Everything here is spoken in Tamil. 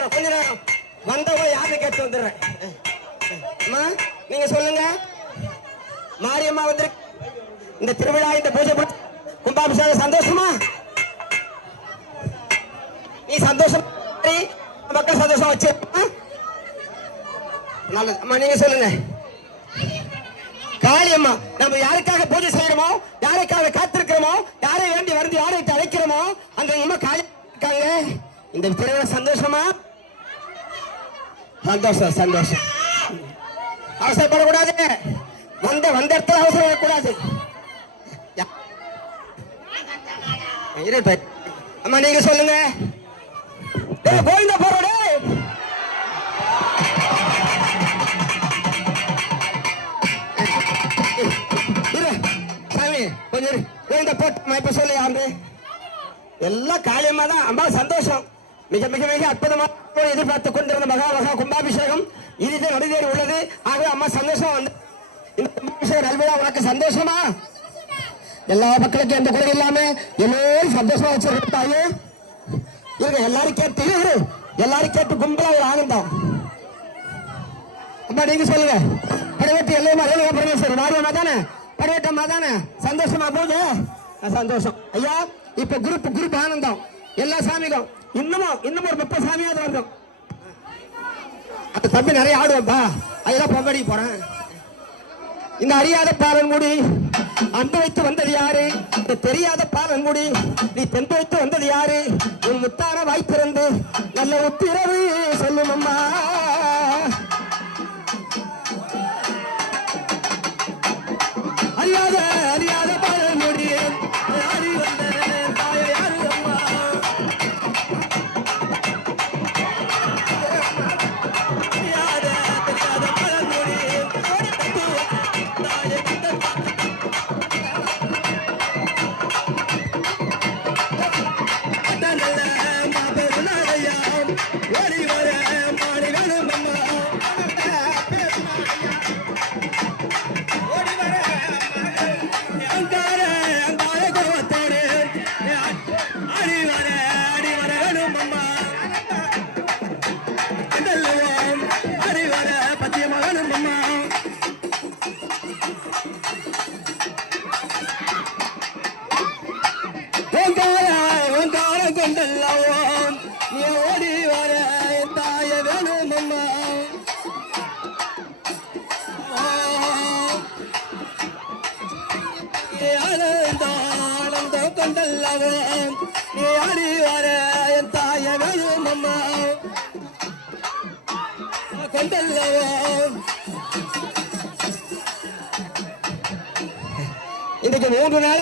நேரம் கொஞ்ச நேரம். வந்தவங்க யாருன்னு கேட்டு வந்துடுறேன். அம்மா நீங்க சொல்லுங்க. மாரியம்மா வந்து இந்த திருவிழா இந்த பூஜை கும்பாபிஷேகம் சந்தோஷமா? நீ சந்தோஷம் மக்கள் சந்தோஷம் வச்சு நல்லது. அம்மா நீங்க சொல்லுங்க. காளியம்மா நம்ம யாருக்காக பூஜை செய்யறோமோ யாருக்காக காத்திருக்கிறோமோ யாரை வேண்டி வந்து யாரை அழைக்கிறோமோ அந்த அம்மா காளி இருக்காங்க. இந்த திருவிழா சந்தோஷமா? சந்தோஷம் சந்தோஷம். அவசரப்படக்கூடாது. வந்த வந்த இடத்துல அவசரம் கூடாது அம்மா நீங்க சொல்லுங்க. கோவிந்த கோவிந்தா சாமி கொஞ்சம் இரு. போட்டு இப்ப சொல்லு யாரு? எல்லாம் காலியமா தான் அம்மா சந்தோஷம். மிக மிக மிக அற்புதமாக எதிர்பார்த்து கொண்டிருந்த மகா மகா கும்பாபிஷேகம். இறுதி நடுதேறி உள்ளது. ஆகவே அம்மா சந்தோஷம் வந்து இந்த கும்பாபிஷேக நல்விழா உனக்கு சந்தோஷமா? எல்லா மக்களுக்கும் எந்த குறை இல்லாம எல்லோரும் சந்தோஷமா வச்சிருக்க தாயே. இருங்க எல்லாரும் கேட்டு இரு, எல்லாரும் கேட்டு கும்பலா ஒரு ஆனந்தம். அம்மா நீங்க சொல்லுங்க. படவேட்டு எல்லோரும் ரேணுகா பரமேஸ்வரர். மாரியம்மா தானே? படவேட்டம்மா தானே? சந்தோஷமா போகுது? சந்தோஷம். ஐயா இப்ப குரூப் குரூப் ஆனந்தம். எல்லா சாமிக்கும் இன்னமும் இன்னும் ஒரு முப்பது சாமியாவது வரணும். அந்த தம்பி நிறைய ஆடுவோம்ப்பா அதுதான் பொங்கடி போறேன். இந்த அறியாத பாலன்குடி அன்பு வைத்து வந்தது யாரு? இந்த தெரியாத பாலன்குடி நீ தென்பு வைத்து வந்தது யாரு? உன் முத்தான வாய்ப்பிறந்து நல்ல உத்திரவு சொல்லும் அம்மா. நீ ஆனந்த ஆனந்த கொண்டல்லவோம் நீ ஆடி என் தாய வேணும் அம்மா. இன்னைக்கு மூன்று நாள்